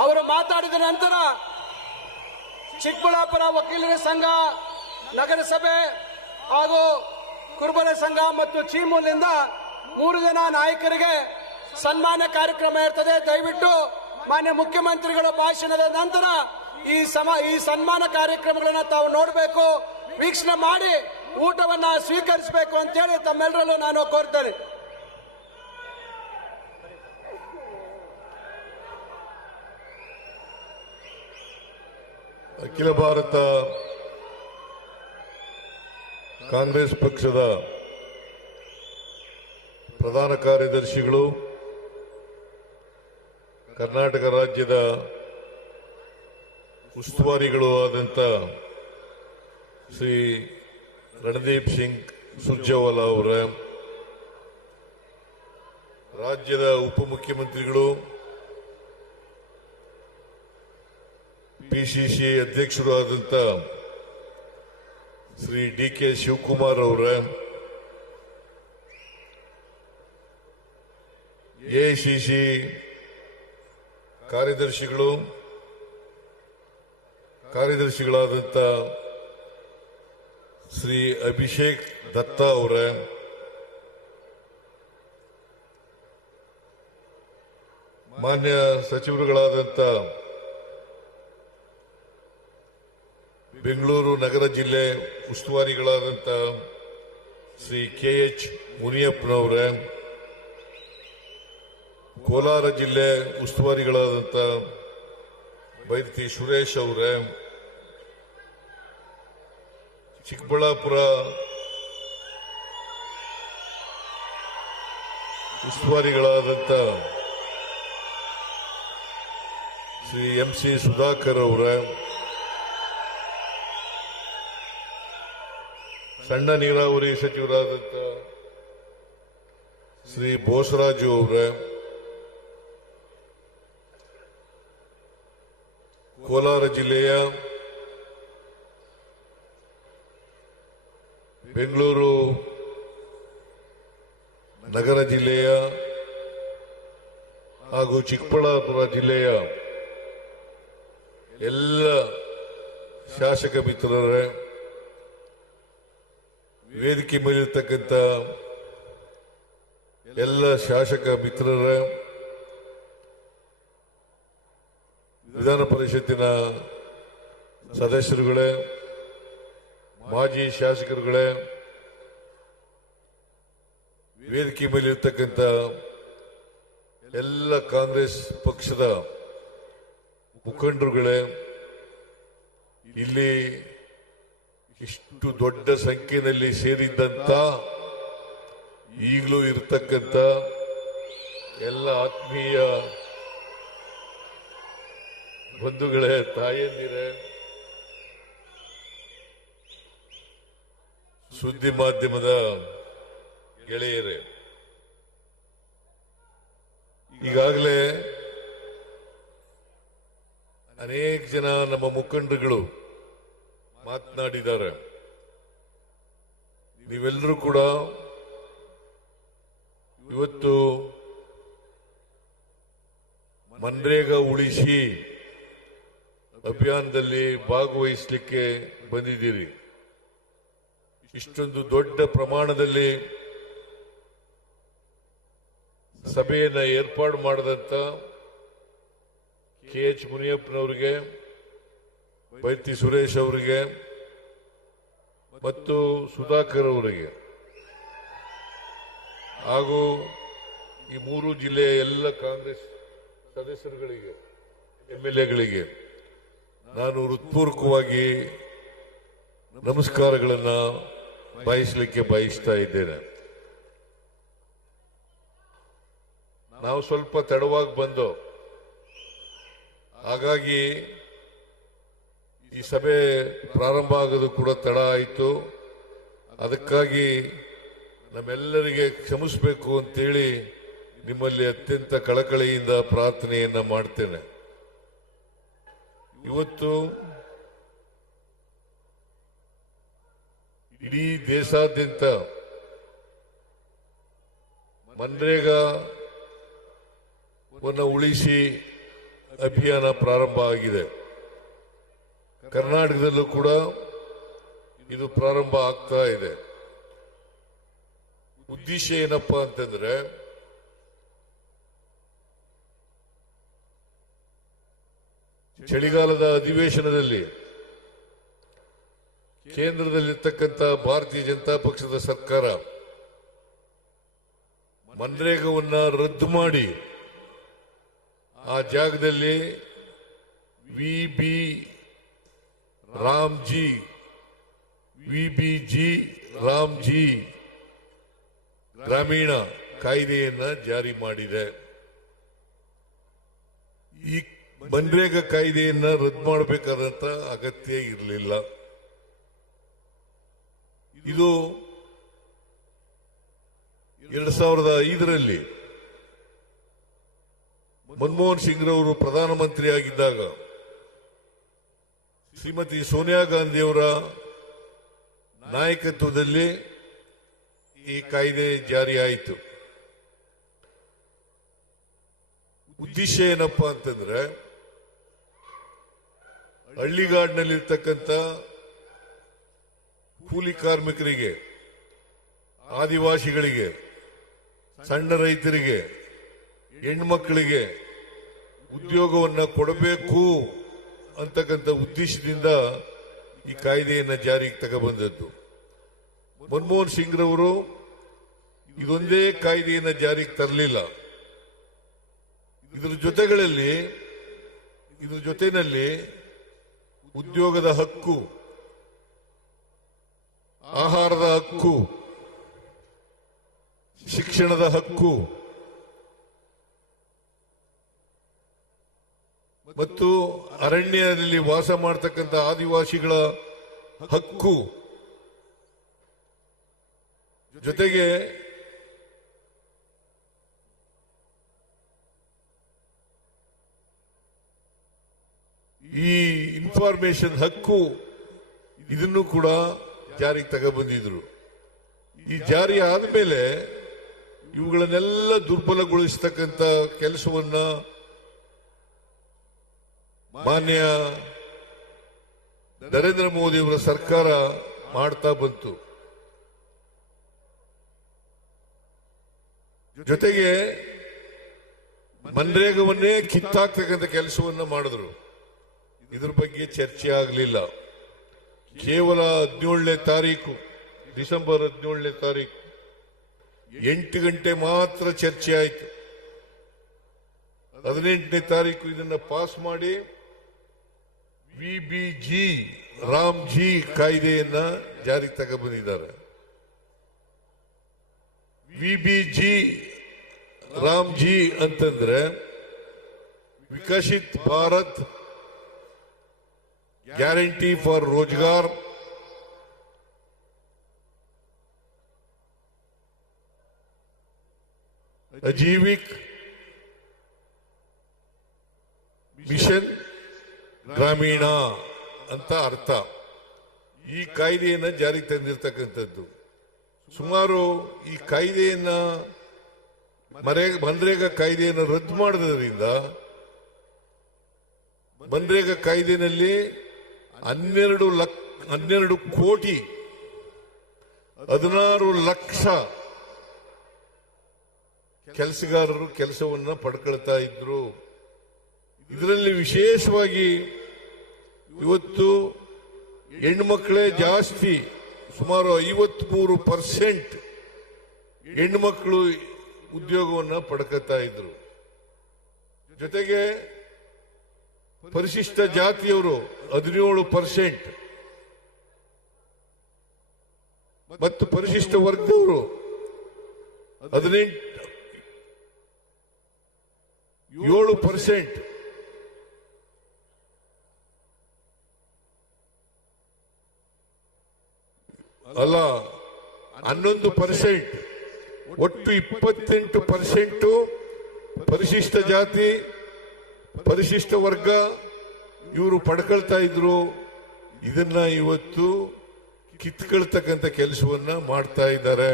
ಅವರು ಮಾತಾಡಿದ ನಂತರ ಚಿಕ್ಕಬಳ್ಳಾಪುರ ವಕೀಲರ ಸಂಘ, ನಗರಸಭೆ ಹಾಗೂ ಕುರುಬರ ಸಂಘ ಮತ್ತು ಚೀಮೂಲಿಂದ 3 ಜನ ನಾಯಕರಿಗೆ ಸನ್ಮಾನ ಕಾರ್ಯಕ್ರಮ ಇರ್ತದೆ. ದಯವಿಟ್ಟು ಮಾನ್ಯ ಮುಖ್ಯಮಂತ್ರಿಗಳ ಭಾಷಣದ ನಂತರ ಈ ಸನ್ಮಾನ ಕಾರ್ಯಕ್ರಮಗಳನ್ನ ತಾವು ನೋಡಬೇಕು, ವೀಕ್ಷಣೆ ಮಾಡಿ ಊಟವನ್ನ ಸ್ವೀಕರಿಸಬೇಕು ಅಂತೇಳಿ ತಮ್ಮೆಲ್ಲರಲ್ಲೂ ನಾನು ಕೋರ್ತೇನೆ. ಅಖಿಲ ಭಾರತ ಕಾಂಗ್ರೆಸ್ ಪಕ್ಷದ ಪ್ರಧಾನ ಕಾರ್ಯದರ್ಶಿಗಳು, ಕರ್ನಾಟಕ ರಾಜ್ಯದ ಉಸ್ತುವಾರಿಗಳು ಆದಂಥ ಶ್ರೀ ರಣದೀಪ್ ಸಿಂಗ್ ಸುರ್ಜೇವಾಲಾ ಅವರ, ರಾಜ್ಯದ ಉಪಮುಖ್ಯಮಂತ್ರಿಗಳು, ಪಿಸಿಸಿ ಅಧ್ಯಕ್ಷರು ಆದಂಥ ಶ್ರೀ ಡಿ.ಕೆ. ಶಿವಕುಮಾರ್ ಅವರ, ಎಐಸಿಸಿ ಕಾರ್ಯದರ್ಶಿಗಳಾದಂಥ ಶ್ರೀ ಅಭಿಷೇಕ್ ದತ್ತಾ ಅವರ, ಮಾನ್ಯ ಸಚಿವರುಗಳಾದಂಥ ಬೆಂಗಳೂರು ನಗರ ಜಿಲ್ಲೆ ಉಸ್ತುವಾರಿಗಳಾದಂಥ ಶ್ರೀ ಕೆ.ಎಚ್. ಮುನಿಯಪ್ಪನವರ, ಕೋಲಾರ ಜಿಲ್ಲೆ ಉಸ್ತುವಾರಿಗಳಾದಂಥ ಬೈರತಿ ಸುರೇಶ್ ಅವರ, ಚಿಕ್ಕಬಳ್ಳಾಪುರ ಉಸ್ತುವಾರಿಗಳಾದಂಥ ಶ್ರೀ ಎಂ.ಸಿ. ಸುಧಾಕರ್ ಅವರ, ಸಣ್ಣ ನೀರಾವರಿ ಸಚಿವರಾದಂಥ ಶ್ರೀ ಬೋಸರಾಜು ಅವರ, ಕೋಲಾರ ಜಿಲ್ಲೆಯ ಬೆಂಗಳೂರು ನಗರ ಜಿಲ್ಲೆಯ ಹಾಗೂ ಚಿಕ್ಕಬಳ್ಳಾಪುರ ಜಿಲ್ಲೆಯ ಎಲ್ಲ ಶಾಸಕ ಮಿತ್ರರೇ, ವೇದಿಕೆ ಮೇಲಿರ್ತಕ್ಕಂಥ ಎಲ್ಲ ಶಾಸಕ ಮಿತ್ರರೇ, ವಿಧಾನ ಪರಿಷತ್ತಿನ ಸದಸ್ಯರುಗಳೇ, ಮಾಜಿ ಶಾಸಕರುಗಳೇ, ವೇದಿಕೆ ಮೇಲಿರ್ತಕ್ಕಂಥ ಎಲ್ಲ ಕಾಂಗ್ರೆಸ್ ಪಕ್ಷದ ಮುಖಂಡರುಗಳೇ, ಇಲ್ಲಿ ಇಷ್ಟು ದೊಡ್ಡ ಸಂಖ್ಯೆಯಲ್ಲಿ ಸೇರಿದ್ದಂತ ಈಗಲೂ ಇರತಕ್ಕಂಥ ಎಲ್ಲ ಆತ್ಮೀಯ ಬಂಧುಗಳೇ, ತಾಯಂದಿರೇ, ಸುದ್ದಿ ಮಾಧ್ಯಮದ ಗೆಳೆಯರೇ, ಈಗಾಗಲೇ ಅನೇಕ ಜನ ನಮ್ಮ ಮುಖಂಡರುಗಳು ಮಾತನಾಡಿದ್ದಾರೆ. ನೀವೆಲ್ಲರೂ ಕೂಡ ಇವತ್ತು ಮನ್ರೇಗಾ ಉಳಿಸಿ ಅಭಿಯಾನದಲ್ಲಿ ಭಾಗವಹಿಸಲಿಕ್ಕೆ ಬಂದಿದ್ದೀರಿ. ಇಷ್ಟೊಂದು ದೊಡ್ಡ ಪ್ರಮಾಣದಲ್ಲಿ ಸಭೆಯನ್ನು ಏರ್ಪಾಡು ಮಾಡಿದಂತ ಕೆ.ಎಚ್. ಮುನಿಯಪ್ಪನವರಿಗೆ, ಬೈರತಿ ಸುರೇಶ್ ಅವರಿಗೆ ಮತ್ತು ಸುಧಾಕರ್ ಅವರಿಗೆ ಹಾಗೂ ಈ 3 ಜಿಲ್ಲೆಯ ಎಲ್ಲ ಕಾಂಗ್ರೆಸ್ ಸದಸ್ಯರುಗಳಿಗೆ, ಎಂಎಲ್ಎಗಳಿಗೆ ನಾನು ಹೃತ್ಪೂರ್ವಕವಾಗಿ ನಮಸ್ಕಾರಗಳನ್ನು ಬಯಸ್ತಾ ಇದ್ದೇನೆ. ನಾವು ಸ್ವಲ್ಪ ತಡವಾಗಿ ಬಂದು, ಹಾಗಾಗಿ ಈ ಸಭೆ ಪ್ರಾರಂಭ ಆಗೋದು ಕೂಡ ತಡ ಆಯಿತು. ಅದಕ್ಕಾಗಿ ನಮ್ಮೆಲ್ಲರಿಗೆ ಕ್ಷಮಿಸಬೇಕು ಅಂತೇಳಿ ನಿಮ್ಮಲ್ಲಿ ಅತ್ಯಂತ ಕಳಕಳಿಯಿಂದ ಪ್ರಾರ್ಥನೆಯನ್ನ ಮಾಡ್ತೇನೆ. ಇವತ್ತು ಇಡೀ ದೇಶಾದ್ಯಂತ ಮನ್ರೇಗಾವನ್ನು ಉಳಿಸಿ ಅಭಿಯಾನ ಪ್ರಾರಂಭ ಆಗಿದೆ. ಕರ್ನಾಟಕದಲ್ಲೂ ಕೂಡ ಇದು ಪ್ರಾರಂಭ ಆಗ್ತಾ ಇದೆ. ಉದ್ದೇಶ ಏನಪ್ಪಾ ಅಂತಂದ್ರೆ ಚಳಿಗಾಲದ ಅಧಿವೇಶನದಲ್ಲಿ ಕೇಂದ್ರದಲ್ಲಿರ್ತಕ್ಕಂಥ ಭಾರತೀಯ ಜನತಾ ಪಕ್ಷದ ಸರ್ಕಾರ ಮನ್ರೇಗಾವನ್ನ ರದ್ದು ಮಾಡಿ ಆ ಜಾಗದಲ್ಲಿ ವಿಬಿಜಿ ರಾಮ್ಜಿ ಗ್ರಾಮೀಣ ಕಾಯ್ದೆಯನ್ನ ಜಾರಿ ಮಾಡಿದೆ. ಈ ಮನ್ರೇಗಾ ಕಾಯ್ದೆಯನ್ನ ರದ್ದು ಮಾಡಬೇಕಾದಂತ ಅಗತ್ಯ ಇರಲಿಲ್ಲ. ಇದು 2005ರಲ್ಲಿ ಮನಮೋಹನ್ ಸಿಂಗ್ ರವರು ಪ್ರಧಾನಮಂತ್ರಿ ಆಗಿದ್ದಾಗ ಶ್ರೀಮತಿ ಸೋನಿಯಾ ಗಾಂಧಿಯವರ ನಾಯಕತ್ವದಲ್ಲಿ ಈ ಕಾಯ್ದೆ ಜಾರಿಯಾಯಿತು. ಉದ್ದೇಶ ಏನಪ್ಪಾ ಅಂತಂದ್ರೆ ಹಳ್ಳಿಗಾಡಿನಲ್ಲಿರ್ತಕ್ಕಂಥ ಕೂಲಿ ಕಾರ್ಮಿಕರಿಗೆ, ಆದಿವಾಸಿಗಳಿಗೆ, ಸಣ್ಣ ರೈತರಿಗೆ, ಹೆಣ್ಮಕ್ಕಳಿಗೆ ಉದ್ಯೋಗವನ್ನ ಕೊಡಬೇಕು ಅಂತಕ್ಕಂಥ ಉದ್ದೇಶದಿಂದ ಈ ಕಾಯ್ದೆಯನ್ನ ಜಾರಿಗೆ ತಗೊಬಂದದ್ದು. ಮನಮೋಹನ್ ಸಿಂಗ್ ರವರು ಇದೊಂದೇ ಕಾಯ್ದೆಯನ್ನ ಜಾರಿಗೆ ತರಲಿಲ್ಲ. ಇದರ ಜೊತೆಯಲ್ಲಿ ಉದ್ಯೋಗದ ಹಕ್ಕು, ಆಹಾರದ ಹಕ್ಕು, ಶಿಕ್ಷಣದ ಹಕ್ಕು ಮತ್ತು ಅರಣ್ಯದಲ್ಲಿ ವಾಸ ಮಾಡತಕ್ಕಂಥ ಆದಿವಾಸಿಗಳ ಹಕ್ಕು, ಜೊತೆಗೆ ಈ ಇನ್ಫಾರ್ಮೇಶನ್ ಹಕ್ಕು ಇದನ್ನು ಕೂಡ ಜಾರಿಗೆ ತಗೊಬಂದಿದ್ರು. ಈ ಜಾರಿ ಆದಮೇಲೆ ಇವುಗಳನ್ನೆಲ್ಲ ದುರ್ಬಲಗೊಳಿಸತಕ್ಕಂಥ ಕೆಲಸವನ್ನ ಮಾನ್ಯ ನರೇಂದ್ರ ಮೋದಿ ಅವರ ಸರ್ಕಾರ ಮಾಡ್ತಾ ಬಂತು. ಜೊತೆಗೆ ಮನ್ರೇಗಾವನ್ನೇ ಕಿತ್ತಾಕ್ತಕ್ಕಂಥ ಕೆಲಸವನ್ನ ಮಾಡಿದ್ರು. ಇದ್ರ ಬಗ್ಗೆ ಚರ್ಚೆ ಆಗಲಿಲ್ಲ. ಕೇವಲ 17ನೇ ತಾರೀಕು, ಡಿಸೆಂಬರ್ 17ನೇ ತಾರೀಕು 8 ಗಂಟೆ ಮಾತ್ರ ಚರ್ಚೆ ಆಯಿತು. 18ನೇ ತಾರೀಕು ಇದನ್ನ ಪಾಸ್ ಮಾಡಿ ವಿಬಿಜಿ ರಾಮ್ಜಿ ಕಾಯ್ದೆಯನ್ನ ಜಾರಿಗೆ ತಗೊಬಂದಿದ್ದಾರೆ. ವಿಬಿಜಿ ರಾಮ್ಜಿ ಅಂತಂದ್ರೆ Viksit Bharat guarantee for Rozgar, Ajeevika mission Gramin ಅಂತ ಅರ್ಥ. ಈ ಕಾಯ್ದೆಯನ್ನ ಜಾರಿಗೆ ತಂದಿರತಕ್ಕಂಥದ್ದು. ಸುಮಾರು ಈ ಕಾಯ್ದೆಯನ್ನ ಮನ್ರೇಗಾ ಕಾಯ್ದೆಯನ್ನು ರದ್ದು ಮಾಡೋದ್ರಿಂದ ಮನ್ರೇಗಾ ಕಾಯ್ದೆಯಲ್ಲಿ 12 ಕೋಟಿ 16 ಲಕ್ಷ ಕೆಲಸಗಾರರು ಕೆಲಸವನ್ನ ಪಡ್ಕೊಳ್ತಾ ಇದ್ರು. ಇದರಲ್ಲಿ ವಿಶೇಷವಾಗಿ ಇವತ್ತು ಹೆಣ್ಣುಮಕ್ಕಳೇ ಜಾಸ್ತಿ, ಸುಮಾರು 53% ಹೆಣ್ಣುಮಕ್ಕಳು ಉದ್ಯೋಗವನ್ನ ಪಡ್ಕೊತಾ ಇದ್ರು. ಜೊತೆಗೆ ಪರಿಶಿಷ್ಟ ಜಾತಿಯವರು 17% ಮತ್ತು ಪರಿಶಿಷ್ಟ ವರ್ಗದವರು 7% ಅಲ್ಲ 11%, ಒಟ್ಟು 28% ಪರಿಶಿಷ್ಟ ಜಾತಿ, ಪರಿಶಿಷ್ಟ ವರ್ಗ ಇವರು ಪಡ್ಕೊಳ್ತಾ ಇದ್ರು. ಇದನ್ನ ಇವತ್ತು ಕಿತ್ಕೊಳ್ತಕ್ಕಂಥ ಕೆಲಸವನ್ನ ಮಾಡ್ತಾ ಇದ್ದಾರೆ.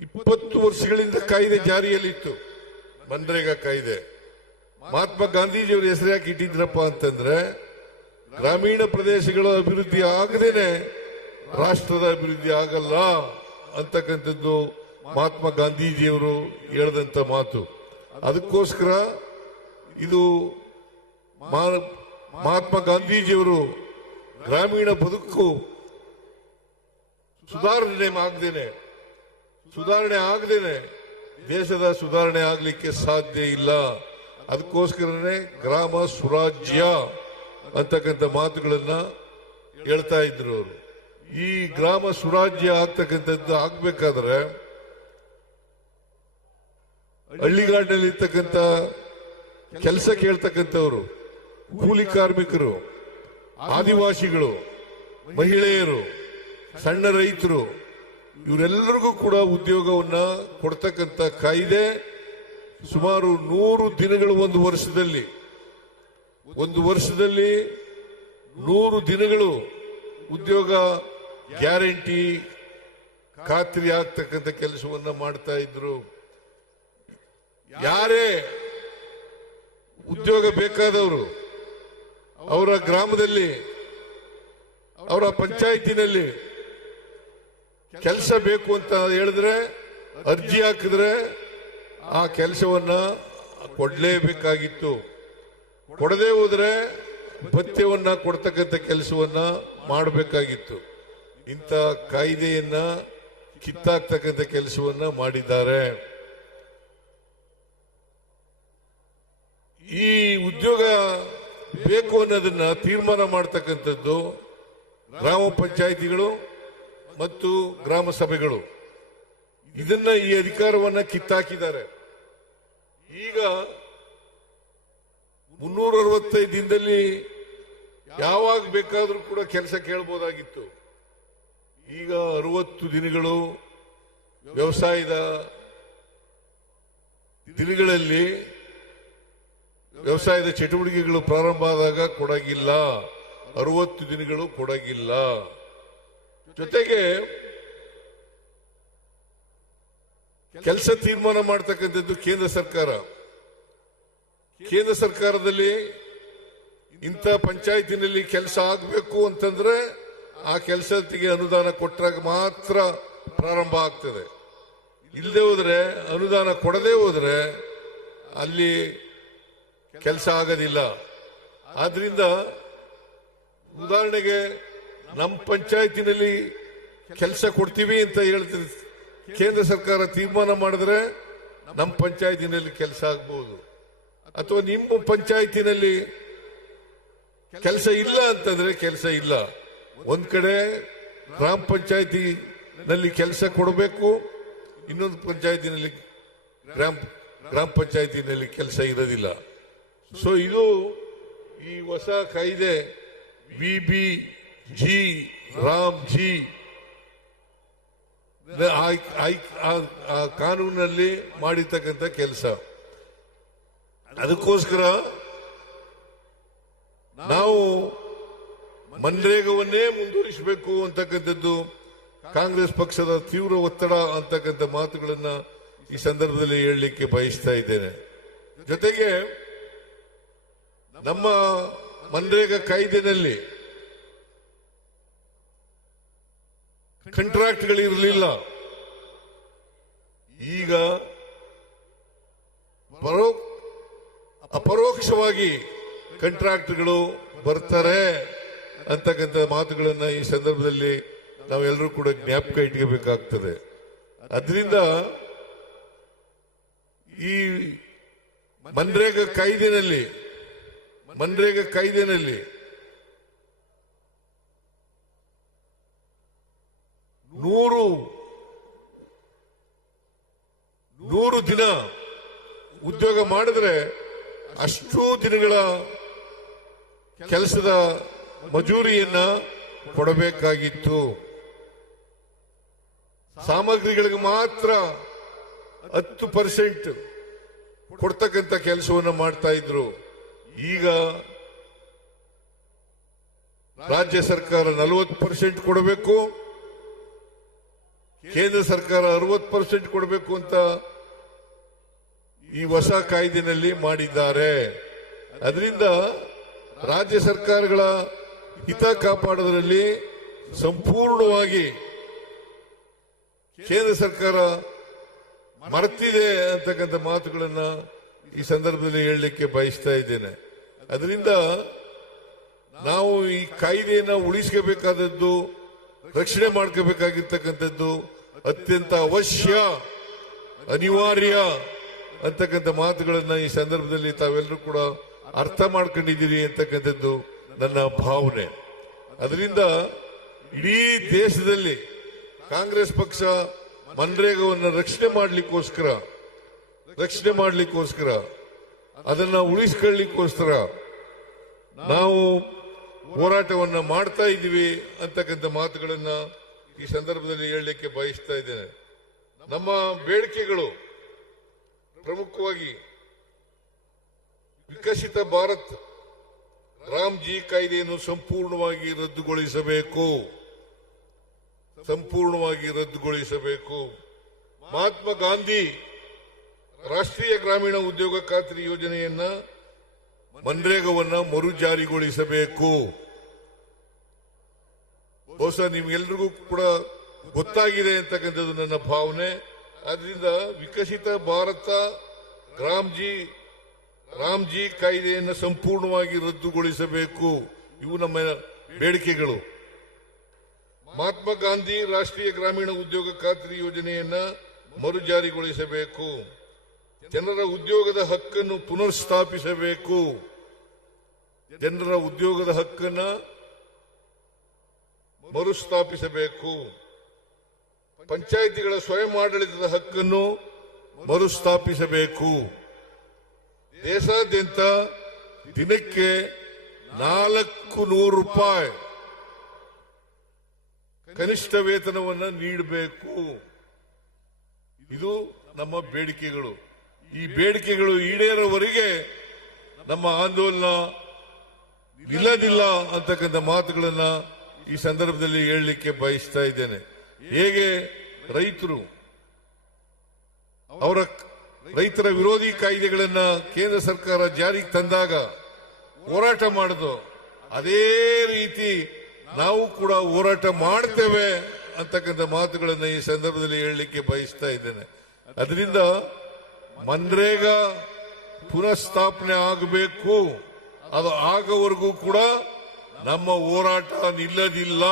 20 ವರ್ಷಗಳಿಂದ ಕಾಯ್ದೆ ಜಾರಿಯಲ್ಲಿತ್ತು. ಮನ್ರೇಗಾ ಕಾಯ್ದೆ. ಮಹಾತ್ಮ ಗಾಂಧೀಜಿಯವರು ಹೆಸರು ಯಾಕೆ ಇಟ್ಟಿದ್ರಪ್ಪ ಅಂತಂದ್ರೆ, ಗ್ರಾಮೀಣ ಪ್ರದೇಶಗಳ ಅಭಿವೃದ್ಧಿ ಆಗದೇನೆ ರಾಷ್ಟ್ರದ ಅಭಿವೃದ್ಧಿ ಆಗಲ್ಲ ಅಂತಕ್ಕಂಥದ್ದು ಮಹಾತ್ಮ ಗಾಂಧೀಜಿಯವರು ಹೇಳಿದಂತ ಮಾತು. ಅದಕ್ಕೋಸ್ಕರ ಇದು ಮಹಾತ್ಮ ಗಾಂಧೀಜಿಯವರು ಗ್ರಾಮೀಣ ಬದುಕು ಸುಧಾರಣೆ ಆಗದೇನೆ ದೇಶದ ಸುಧಾರಣೆ ಆಗ್ಲಿಕ್ಕೆ ಸಾಧ್ಯ ಇಲ್ಲ. ಅದಕ್ಕೋಸ್ಕರನೇ ಗ್ರಾಮ ಸ್ವರಾಜ್ಯ ಅಂತಕ್ಕಂಥ ಮಾತುಗಳನ್ನ ಹೇಳ್ತಾ ಇದ್ರು ಅವರು. ಈ ಗ್ರಾಮ ಸ್ವರಾಜ್ಯ ಆಗ್ತಕ್ಕಂಥದ್ದು ಆಗ್ಬೇಕಾದ್ರೆ ಹಳ್ಳಿಗಾಡಿನಲ್ಲಿ ಇರ್ತಕ್ಕಂಥ ಕೆಲಸ ಕೇಳ್ತಕ್ಕಂಥವ್ರು, ಕೂಲಿ ಕಾರ್ಮಿಕರು, ಆದಿವಾಸಿಗಳು, ಮಹಿಳೆಯರು, ಸಣ್ಣ ರೈತರು, ಇವರೆಲ್ಲರಿಗೂ ಕೂಡ ಉದ್ಯೋಗವನ್ನ ಕೊಡ್ತಕ್ಕಂಥ ಕಾಯ್ದೆ ಸುಮಾರು 100 ದಿನಗಳು ಒಂದು ವರ್ಷದಲ್ಲಿ 100 ದಿನಗಳು ಉದ್ಯೋಗ ಗ್ಯಾರಂಟಿ ಖಾತ್ರಿ ಆಗ್ತಕ್ಕಂಥ ಕೆಲಸವನ್ನ ಮಾಡ್ತಾ ಇದ್ರು. ಯಾರೇ ಉದ್ಯೋಗ ಬೇಕಾದವರು ಅವರ ಗ್ರಾಮದಲ್ಲಿ, ಅವರ ಪಂಚಾಯಿತಿನಲ್ಲಿ ಕೆಲಸ ಬೇಕು ಅಂತ ಹೇಳಿದ್ರೆ, ಅರ್ಜಿ ಹಾಕಿದ್ರೆ ಆ ಕೆಲಸವನ್ನ ಕೊಡ್ಲೇಬೇಕಾಗಿತ್ತು. ಕೊಡದೆ ಹೋದ್ರೆ ಭತ್ಯವನ್ನ ಕೊಡ್ತಕ್ಕಂಥ ಕೆಲಸವನ್ನ ಮಾಡಬೇಕಾಗಿತ್ತು. ಇಂಥ ಕಾಯ್ದೆಯನ್ನ ಕಿತ್ತಾಕ್ತಕ್ಕಂಥ ಕೆಲಸವನ್ನ ಮಾಡಿದ್ದಾರೆ. ಈ ಉದ್ಯೋಗ ಬೇಕು ಅನ್ನೋದನ್ನ ತೀರ್ಮಾನ ಮಾಡತಕ್ಕಂಥದ್ದು ಗ್ರಾಮ ಪಂಚಾಯಿತಿಗಳು ಮತ್ತು ಗ್ರಾಮ ಸಭೆಗಳು. ಇದನ್ನ ಈ ಅಧಿಕಾರವನ್ನ ಕಿತ್ತಾಕಿದ್ದಾರೆ. ಈಗ 365 ದಿನದಲ್ಲಿ ಯಾವಾಗ ಬೇಕಾದ್ರೂ ಕೂಡ ಕೆಲಸ ಕೇಳಬಹುದಾಗಿತ್ತು. ಈಗ 60 ದಿನಗಳು ವ್ಯವಸಾಯದ ದಿನಗಳಲ್ಲಿ ವ್ಯವಸಾಯದ ಚಟುವಟಿಕೆಗಳು ಪ್ರಾರಂಭ ಆದಾಗ ಕೊಡಗಿಲ್ಲ, 60 ದಿನಗಳು ಕೊಡಗಿಲ್ಲ. ಜೊತೆಗೆ ಕೆಲಸ ತೀರ್ಮಾನ ಮಾಡತಕ್ಕಂಥದ್ದು ಕೇಂದ್ರ ಸರ್ಕಾರ. ಕೇಂದ್ರ ಸರ್ಕಾರದಲ್ಲಿ ಇಂಥ ಪಂಚಾಯತಿನಲ್ಲಿ ಕೆಲಸ ಆಗಬೇಕು ಅಂತಂದ್ರೆ ಆ ಕೆಲಸಕ್ಕೆ ಅನುದಾನ ಕೊಟ್ಟಾಗ ಮಾತ್ರ ಪ್ರಾರಂಭ ಆಗ್ತದೆ. ಇಲ್ಲದೆ ಹೋದ್ರೆ, ಅನುದಾನ ಕೊಡದೆ ಹೋದ್ರೆ ಅಲ್ಲಿ ಕೆಲಸ ಆಗೋದಿಲ್ಲ. ಆದ್ರಿಂದ ಉದಾಹರಣೆಗೆ ನಮ್ಮ ಪಂಚಾಯತಿನಲ್ಲಿ ಕೆಲಸ ಕೊಡ್ತೀವಿ ಅಂತ ಹೇಳ್ತೀವಿ, ಕೇಂದ್ರ ಸರ್ಕಾರ ತೀರ್ಮಾನ ಮಾಡಿದ್ರೆ ನಮ್ಮ ಪಂಚಾಯತಿನಲ್ಲಿ ಕೆಲಸ ಆಗಬಹುದು. ಅಥವಾ ನಿಮ್ಮ ಪಂಚಾಯತಿನಲ್ಲಿ ಕೆಲಸ ಇಲ್ಲ ಅಂತಂದ್ರೆ ಕೆಲಸ ಇಲ್ಲ. ಒಂದ್ ಕಡೆ ಗ್ರಾಮ ಪಂಚಾಯತಿನಲ್ಲಿ ಕೆಲಸ ಕೊಡಬೇಕು, ಇನ್ನೊಂದು ಪಂಚಾಯತಿನಲ್ಲಿ ಗ್ರಾಮ ಪಂಚಾಯತಿನಲ್ಲಿ ಕೆಲಸ ಇರೋದಿಲ್ಲ. ಸೊ ಇದು ಈ ಹೊಸ ಕಾಯ್ದೆ VBG ರಾಮ್ಜಿ ಕಾನೂನಲ್ಲಿ ಮಾಡಿರ್ತಕ್ಕಂಥ ಕೆಲಸ. ಅದಕ್ಕೋಸ್ಕರ ನಾವು ಮನ್ರೇಗವನ್ನೇ ಮುಂದುವರಿಸಬೇಕು ಅಂತಕ್ಕಂಥದ್ದು ಕಾಂಗ್ರೆಸ್ ಪಕ್ಷದ ತೀವ್ರ ಒತ್ತಡ ಅಂತಕ್ಕಂಥ ಮಾತುಗಳನ್ನ ಈ ಸಂದರ್ಭದಲ್ಲಿ ಹೇಳಲಿಕ್ಕೆ ಬಯಸ್ತಾ ಇದ್ದೇನೆ. ಜೊತೆಗೆ ನಮ್ಮ ಮನ್ರೇಗಾ ಕಾಯ್ದೆನಲ್ಲಿ ಕಾಂಟ್ರಾಕ್ಟ್ಗಳಿರಲಿಲ್ಲ. ಈಗ ಅಪರೋಕ್ಷವಾಗಿ ಕಾಂಟ್ರಾಕ್ಟ್ಗಳು ಬರ್ತಾರೆ ಅಂತಕ್ಕಂಥ ಮಾತುಗಳನ್ನ ಈ ಸಂದರ್ಭದಲ್ಲಿ ನಾವೆಲ್ಲರೂ ಕೂಡ ಜ್ಞಾಪಕ ಇಟ್ಕೋಬೇಕಾಗ್ತದೆ. ಅದರಿಂದ ಈ ಮನ್ರೇಗಾ ಕಾಯ್ದೆನಲ್ಲಿ 100 ದಿನ ಉದ್ಯೋಗ ಮಾಡಿದ್ರೆ ಅಷ್ಟು ದಿನಗಳ ಕೆಲಸದ ಮಜೂರಿಯನ್ನ ಕೊಡಬೇಕಾಗಿತ್ತು. ಸಾಮಗ್ರಿಗಳಿಗೆ ಮಾತ್ರ 10% ಕೊಡ್ತಕ್ಕಂಥ ಕೆಲಸವನ್ನು ಮಾಡ್ತಾ ಇದ್ರು. ಈಗ ರಾಜ್ಯ ಸರ್ಕಾರ 40% ಕೊಡಬೇಕು, ಕೇಂದ್ರ ಸರ್ಕಾರ 60% ಕೊಡಬೇಕು ಅಂತ ಈ ಹೊಸ ಕಾಯ್ದೆನಲ್ಲಿ ಮಾಡಿದ್ದಾರೆ. ಅದರಿಂದ ರಾಜ್ಯ ಸರ್ಕಾರಗಳ ಹಿತ ಕಾಪಾಡುವುದರಲ್ಲಿ ಸಂಪೂರ್ಣವಾಗಿ ಕೇಂದ್ರ ಸರ್ಕಾರ ಮರೆತಿದೆ ಅಂತಕ್ಕಂಥ ಮಾತುಗಳನ್ನ ಈ ಸಂದರ್ಭದಲ್ಲಿ ಹೇಳಲಿಕ್ಕೆ ಬಯಸ್ತಾ ಇದ್ದೇನೆ. ಅದರಿಂದ ನಾವು ಈ ಕಾಯ್ದೆಯನ್ನ ಉಳಿಸ್ಕೋಬೇಕಾದದ್ದು, ರಕ್ಷಣೆ ಮಾಡ್ಕೋಬೇಕಾಗಿರ್ತಕ್ಕಂಥದ್ದು ಅತ್ಯಂತ ಅವಶ್ಯ, ಅನಿವಾರ್ಯ ಅಂತಕ್ಕಂಥ ಮಾತುಗಳನ್ನ ಈ ಸಂದರ್ಭದಲ್ಲಿ ತಾವೆಲ್ಲರೂ ಕೂಡ ಅರ್ಥ ಮಾಡ್ಕೊಂಡಿದ್ದೀರಿ ಅಂತಕ್ಕಂಥದ್ದು ನನ್ನ ಭಾವನೆ. ಅದರಿಂದ ಇಡೀ ದೇಶದಲ್ಲಿ ಕಾಂಗ್ರೆಸ್ ಪಕ್ಷ ಮನ್ರೇಗಾವನ್ನು ರಕ್ಷಣೆ ಮಾಡಲಿಕ್ಕೋಸ್ಕರ ಅದನ್ನ ಉಳಿಸ್ಕೊಳ್ಳಿಕ್ಕೋಸ್ಕರ ನಾವು ಹೋರಾಟವನ್ನ ಮಾಡ್ತಾ ಇದ್ದೀವಿ ಅಂತಕ್ಕಂಥ ಮಾತುಗಳನ್ನ ಈ ಸಂದರ್ಭದಲ್ಲಿ ಹೇಳಲಿಕ್ಕೆ ಬಯಸ್ತಾ ಇದ್ದೇನೆ. ನಮ್ಮ ಬೇಡಿಕೆಗಳು ಪ್ರಮುಖವಾಗಿ ವಿಕಸಿತ ಭಾರತ್ ರಾಮ್ಜಿ ಕಾಯ್ದೆಯನ್ನು ಸಂಪೂರ್ಣವಾಗಿ ರದ್ದುಗೊಳಿಸಬೇಕು. ಮಹಾತ್ಮ ಗಾಂಧಿ ರಾಷ್ಟ್ರೀಯ ಗ್ರಾಮೀಣ ಉದ್ಯೋಗ ಖಾತ್ರಿ ಯೋಜನೆಯನ್ನ ಮನ್ರೇಗಾವನ್ನ ಮರು ಜಾರಿಗೊಳಿಸಬೇಕು. ಬಹುಶಃ ನಿಮ್ಗೆಲ್ರಿಗೂ ಕೂಡ ಗೊತ್ತಾಗಿದೆ ಅಂತಕ್ಕಂಥದ್ದು ನನ್ನ ಭಾವನೆ. ಆದ್ರಿಂದ ವಿಕಸಿತ ಭಾರತ ರಾಮ್ಜಿ ಕಾಯ್ದೆಯನ್ನು ಸಂಪೂರ್ಣವಾಗಿ ರದ್ದುಗೊಳಿಸಬೇಕು. ಇವು ನಮ್ಮ ಬೇಡಿಕೆಗಳು. ಮಹಾತ್ಮ ಗಾಂಧಿ ರಾಷ್ಟ್ರೀಯ ಗ್ರಾಮೀಣ ಉದ್ಯೋಗ ಖಾತ್ರಿ ಯೋಜನೆಯನ್ನ ಮರು ಜಾರಿಗೊಳಿಸಬೇಕು. ಜನರ ಉದ್ಯೋಗದ ಹಕ್ಕನ್ನು ಪುನರ್ಸ್ಥಾಪಿಸಬೇಕು. ಮರುಸ್ಥಾಪಿಸಬೇಕು. ಪಂಚಾಯಿತಿಗಳ ಸ್ವಯಂ ಆಡಳಿತದ ಹಕ್ಕನ್ನು ಮರುಸ್ಥಾಪಿಸಬೇಕು. ದೇಶಾದ್ಯಂತ ದಿನಕ್ಕೆ 400 ರೂಪಾಯಿ ಕನಿಷ್ಠ ವೇತನವನ್ನು ನೀಡಬೇಕು. ಇದು ನಮ್ಮ ಬೇಡಿಕೆಗಳು. ಈ ಬೇಡಿಕೆಗಳು ಈಡೇರೋವರೆಗೆ ನಮ್ಮ ಆಂದೋಲನ ನಿಲ್ಲದಿಲ್ಲ ಅಂತಕ್ಕಂಥ ಮಾತುಗಳನ್ನ ಈ ಸಂದರ್ಭದಲ್ಲಿ ಹೇಳಲಿಕ್ಕೆ ಬಯಸ್ತಾ ಇದ್ದೇನೆ. ಹೇಗೆ ರೈತರ ವಿರೋಧಿ ಕಾಯ್ದೆಗಳನ್ನ ಕೇಂದ್ರ ಸರ್ಕಾರ ಜಾರಿಗೆ ತಂದಾಗ ಹೋರಾಟ ಮಾಡಿದ್ರು, ಅದೇ ರೀತಿ ನಾವು ಕೂಡ ಹೋರಾಟ ಮಾಡ್ತೇವೆ ಅಂತಕ್ಕಂಥ ಮಾತುಗಳನ್ನ ಈ ಸಂದರ್ಭದಲ್ಲಿ ಹೇಳಲಿಕ್ಕೆ ಬಯಸ್ತಾ ಇದ್ದೇನೆ. ಅದರಿಂದ ಮನ್ರೇಗಾ ಪುನಃಸ್ಥಾಪನೆ ಆಗಬೇಕು. ಅದು ಆಗೋವರೆಗೂ ಕೂಡ ನಮ್ಮ ಹೋರಾಟ ನಿಲ್ಲದಿಲ್ಲ.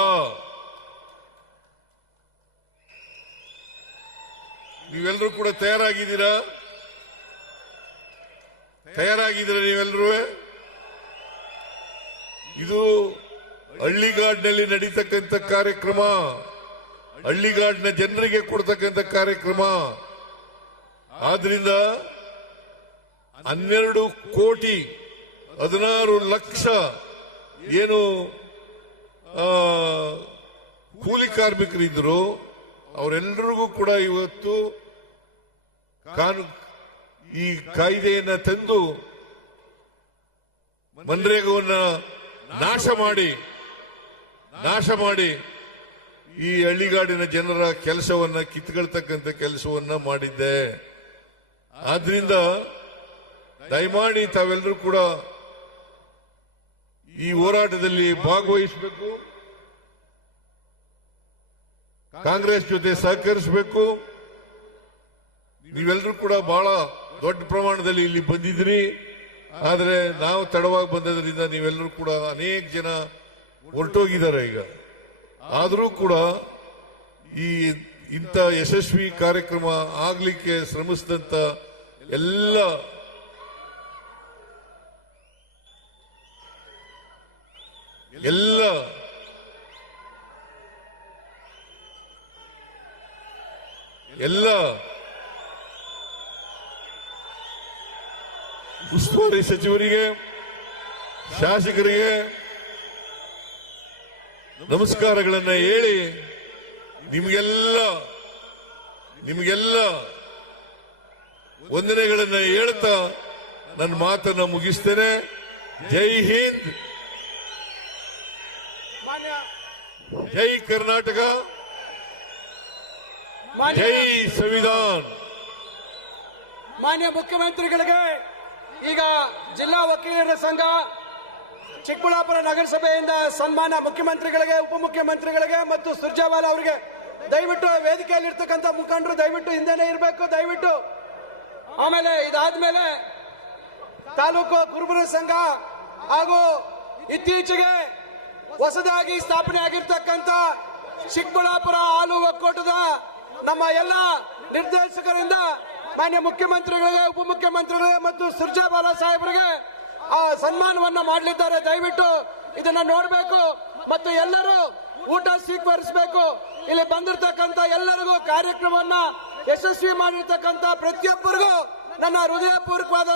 ನೀವೆಲ್ಲರೂ ಕೂಡ ತಯಾರಾಗಿದ್ದೀರಾ ನೀವೆಲ್ಲರೂ? ಇದು ಹಳ್ಳಿಗಾಡಿನಲ್ಲಿ ನಡೀತಕ್ಕಂಥ ಕಾರ್ಯಕ್ರಮ, ಹಳ್ಳಿಗಾಡಿನ ಜನರಿಗೆ ಕೊಡ್ತಕ್ಕಂಥ ಕಾರ್ಯಕ್ರಮ. ಆದ್ರಿಂದ 12 ಕೋಟಿ 16 ಲಕ್ಷ ಏನು ಕೂಲಿ ಕಾರ್ಮಿಕರಿದ್ರು ಅವರೆಲ್ಲರಿಗೂ ಕೂಡ ಇವತ್ತು ಈ ಕಾಯ್ದೆಯನ್ನ ತಂದು ಮನ್ರೇಗಾವನ್ನ ನಾಶ ಮಾಡಿ ಈ ಹಳ್ಳಿಗಾಡಿನ ಜನರ ಕೆಲಸವನ್ನ ಕಿತ್ಕೊಳ್ತಕ್ಕಂಥ ಕೆಲಸವನ್ನ ಮಾಡಿದ್ದೆ. ಆದ್ರಿಂದ ದಯಮಾಡಿ ತಾವೆಲ್ಲರೂ ಕೂಡ ಈ ಹೋರಾಟದಲ್ಲಿ ಭಾಗವಹಿಸಬೇಕು, ಕಾಂಗ್ರೆಸ್ ಜೊತೆ ಸಹಕರಿಸಬೇಕು. ನೀವೆಲ್ಲರೂ ಕೂಡ ಬಹಳ ದೊಡ್ಡ ಪ್ರಮಾಣದಲ್ಲಿ ಇಲ್ಲಿ ಬಂದಿದ್ರಿ. ಆದರೆ ನಾವು ತಡವಾಗಿ ಬಂದದ್ರಿಂದ ನೀವೆಲ್ಲರೂ ಕೂಡ ಅನೇಕ ಜನ ಹೊರಟೋಗಿದ್ದಾರೆ ಈಗ. ಆದರೂ ಕೂಡ ಇಂಥ ಯಶಸ್ವಿ ಕಾರ್ಯಕ್ರಮ ಆಗ್ಲಿಕ್ಕೆ ಶ್ರಮಿಸಿದಂತ ಎಲ್ಲ ಉಸ್ತುವಾರಿ ಸಚಿವರಿಗೆ, ಶಾಸಕರಿಗೆ ನಮಸ್ಕಾರಗಳನ್ನ ಹೇಳಿ ನಿಮಗೆಲ್ಲ ವಂದನೆಗಳನ್ನ ಹೇಳ್ತಾ ನನ್ನ ಮಾತನ್ನ ಮುಗಿಸ್ತೇನೆ. ಜೈ ಹಿಂದ್, ಜೈ ಕರ್ನಾಟಕ, ಜೈ ಸಂವಿಧಾನ್. ಮಾನ್ಯ ಮುಖ್ಯಮಂತ್ರಿಗಳಿಗೆ ಈಗ ಜಿಲ್ಲಾ ವಕೀಲರ ಸಂಘ ಚಿಕ್ಕಬಳ್ಳಾಪುರ ನಗರಸಭೆಯಿಂದ ಸನ್ಮಾನ ಮುಖ್ಯಮಂತ್ರಿಗಳಿಗೆ, ಉಪಮುಖ್ಯಮಂತ್ರಿಗಳಿಗೆ ಮತ್ತು ಸುರ್ಜೇವಾಲಾ ಅವರಿಗೆ ದಯವಿಟ್ಟು ವೇದಿಕೆಯಲ್ಲಿರ್ತಕ್ಕಂಥ ಮುಖಂಡರು ದಯವಿಟ್ಟು ಹಿಂದೆನೇ ಇರಬೇಕು ದಯವಿಟ್ಟು. ಆಮೇಲೆ ಇದಾದ್ಮೇಲೆ ತಾಲೂಕು ಕುರುಬರ ಸಂಘ ಹಾಗೂ ಇತ್ತೀಚೆಗೆ ಹೊಸದಾಗಿ ಸ್ಥಾಪನೆ ಆಗಿರ್ತಕ್ಕಂಥ ಚಿಕ್ಕಬಳ್ಳಾಪುರ ಹಾಲು ಒಕ್ಕೂಟದ ನಮ್ಮ ಎಲ್ಲ ನಿರ್ದೇಶಕರಿಂದ ಮಾನ್ಯ ಮುಖ್ಯಮಂತ್ರಿಗಳಿಗೆ, ಉಪಮುಖ್ಯಮಂತ್ರಿಗಳಿಗೆ ಮತ್ತು ಸುರ್ಜೇವಾಲಾ ಸಾಹೇಬರಿಗೆ ಆ ಸನ್ಮಾನವನ್ನ ಮಾಡಲಿದ್ದಾರೆ. ದಯವಿಟ್ಟು ಇದನ್ನ ನೋಡಬೇಕು ಮತ್ತು ಎಲ್ಲರೂ ಊಟ ಸ್ವೀಕರಿಸಬೇಕು. ಇಲ್ಲಿ ಬಂದಿರತಕ್ಕಂತ ಎಲ್ಲರಿಗೂ ಕಾರ್ಯಕ್ರಮವನ್ನ ಯಶಸ್ವಿ ಮಾಡಿರ್ತಕ್ಕಂಥ ಪ್ರತಿಯೊಬ್ಬರಿಗೂ ನನ್ನ ಹೃದಯಪೂರ್ವಕವಾದ